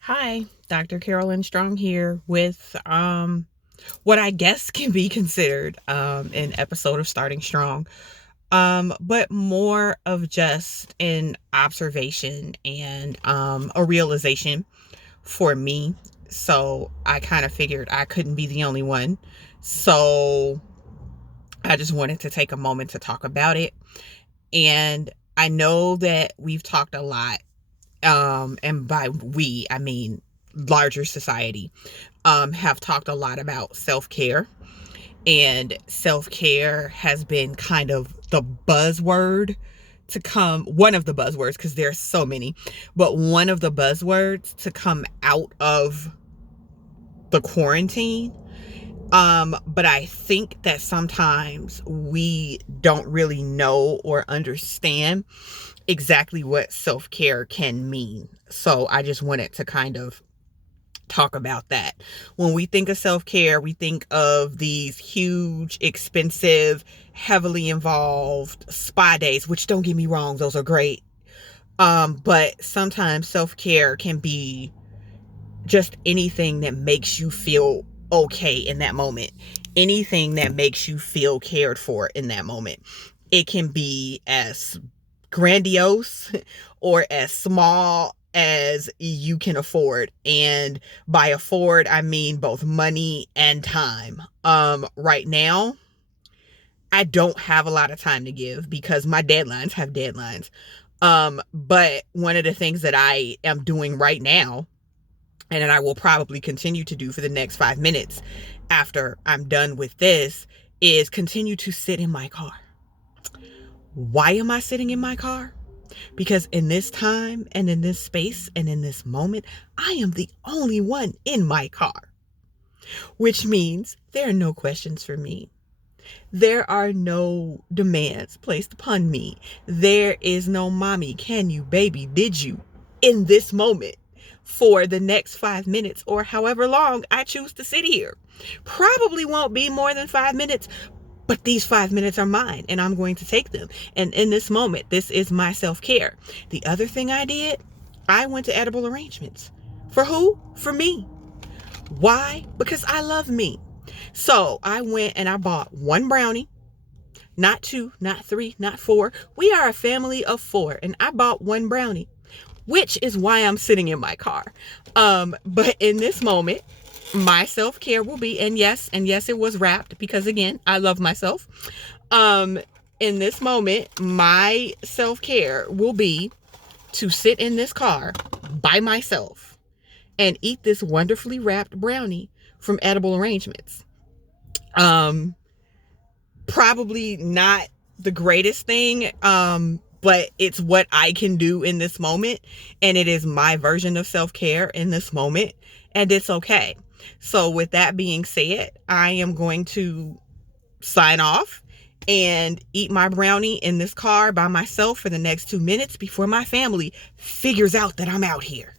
Hi, Dr. Carolyn Strong here with what I guess can be considered an episode of Starting Strong, but more of just an observation and a realization for me. So I kind of figured I couldn't be the only one. So I just wanted to take a moment to talk about it. And I know that we've talked a lot, and by we, I mean larger society, have talked a lot about self-care, and self-care has been kind of the buzzword to come, one of the buzzwords, because there's so many, but one of the buzzwords to come out of the quarantine. But I think that sometimes we don't really know or understand exactly what self-care can mean. So I just wanted to kind of talk about that. When we think of self-care, we think of these huge, expensive, heavily involved spa days, which, don't get me wrong, those are great. But sometimes self-care can be just anything that makes you feel okay in that moment. Anything that makes you feel cared for in that moment. It can be as grandiose or as small as you can afford. And by afford, I mean both money and time. Right now, I don't have a lot of time to give because my deadlines have deadlines. But one of the things that I am doing right now, and that I will probably continue to do for the next 5 minutes after I'm done with this, is continue to sit in my car. Why am I sitting in my car? Because in this time and in this space and in this moment, I am the only one in my car, which means there are no questions for me. There are no demands placed upon me. There is no mommy, can you, baby, did you, in this moment for the next 5 minutes or however long I choose to sit here. Probably won't be more than 5 minutes, but these 5 minutes are mine and I'm going to take them. And in this moment, this is my self-care. The other thing I did, I went to edible arrangements. For who? For me. Why? Because I love me. So I went and I bought one brownie, not two, not three, not four. We are a family of four, and I bought one brownie, which is why I'm sitting in my car. But in this moment, my self-care will be, and yes, it was wrapped because again, I love myself. Um, in this moment, my self-care will be to sit in this car by myself and eat this wonderfully wrapped brownie from Edible Arrangements. Um, Probably not the greatest thing, but it's what I can do in this moment, and it is my version of self-care in this moment, and it's okay. So with that being said, I am going to sign off and eat my brownie in this car by myself for the next 2 minutes before my family figures out that I'm out here.